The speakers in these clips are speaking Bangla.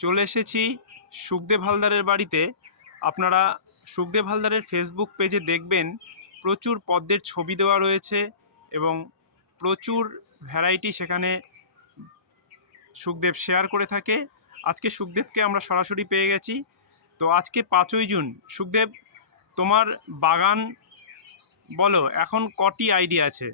চলে এসেছি সুখদেব হালদারের বাড়িতে। আপনারা সুখদেব হালদারের ফেসবুক পেজে দেখবেন প্রচুর পদ্মের ছবি দেওয়া রয়েছে এবং প্রচুর ভ্যারাইটি সেখানে সুখদেব শেয়ার করে থাকে। আজকে সুখদেবকে আমরা সরাসরি পেয়ে গেছি। তো আজকে 5ই জুন। সুখদেব, তোমার বাগান বলো এখন কটি আইডি আছে?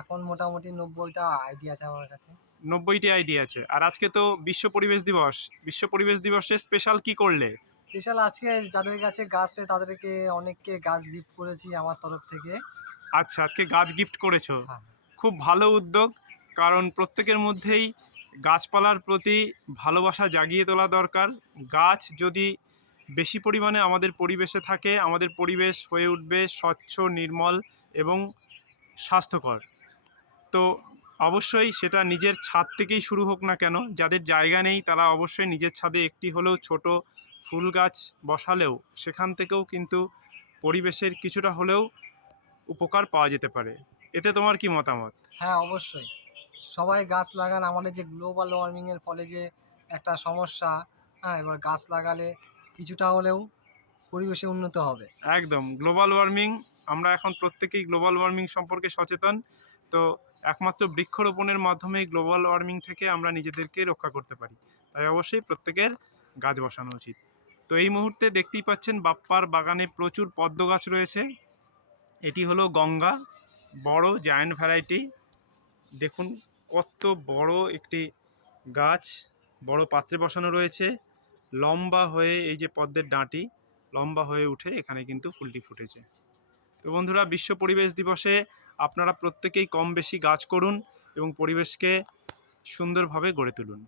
এখন মোটামুটি 90টা আইডি আছে আমার কাছে। 90টি আইডি আছে। আর আজকে তো বিশ্ব পরিবেশ দিবস। বিশ্ব পরিবেশ দিবসে স্পেশাল কি করলে? স্পেশাল আজকে যাদের কাছে গাছ নেই তাদেরকে অনেককে গাছ গিফট করেছি আমার তরফ থেকে। আচ্ছা, আজকে গাছ গিফট করেছো। হ্যাঁ, খুব ভালো উদ্যোগ। কারণ প্রত্যেকের মধ্যেই গাছপালার প্রতি ভালোবাসা জাগিয়ে তোলা দরকার। গাছ যদি বেশি পরিমাণে আমাদের পরিবেশে থাকে, আমাদের পরিবেশ হয়ে উঠবে স্বচ্ছ, নির্মল এবং স্বাস্থ্যকর। তো অবশ্যই সেটা নিজের ছাদ থেকেই শুরু হোক না কেন, যাদের জায়গা নেই তারা অবশ্যই নিজের ছাদে একটি হলেও ছোট ফুল গাছ বসালেও সেখান থেকেও কিন্তু পরিবেশের কিছুটা হলেও উপকার পাওয়া যেতে পারে। এতে তোমার কি মতামত? হ্যাঁ অবশ্যই। সবাই গাছ লাগান। আমাদের যে গ্লোবাল ওয়ার্মিংয়ের ফলে যে একটা সমস্যা, হ্যাঁ, এবার গাছ লাগালে কিছুটা হলেও পরিবেশে উন্নত হবে। একদম গ্লোবাল ওয়ার্মিং, আমরা এখন প্রত্যেকেই গ্লোবাল ওয়ার্মিং সম্পর্কে সচেতন। তো একমাত্র বৃক্ষরোপণের মাধ্যমেই গ্লোবাল ওয়ার্মিং থেকে আমরা নিজেদেরকে রক্ষা করতে পারি। তাই অবশ্যই প্রত্যেকের গাছ বসানো উচিত। তো এই মুহূর্তে দেখতেই পাচ্ছেন বাপ্পার বাগানে প্রচুর পদ্ম গাছ রয়েছে। এটি হলো গঙ্গা, বড় জায়ান্ট ভ্যারাইটি। দেখুন কত বড় একটি গাছ, বড় পাত্রে বসানো রয়েছে। লম্বা হয়ে এই যে পদ্মের ডাঁটি লম্বা হয়ে উঠে এখানে কিন্তু ফুলটি ফুটেছে। তো বন্ধুরা, বিশ্ব পরিবেশ দিবসে আপনারা প্রত্যেকেই কম বেশি গাছ করুন এবং পরিবেশকে সুন্দরভাবে গড়ে তুলুন।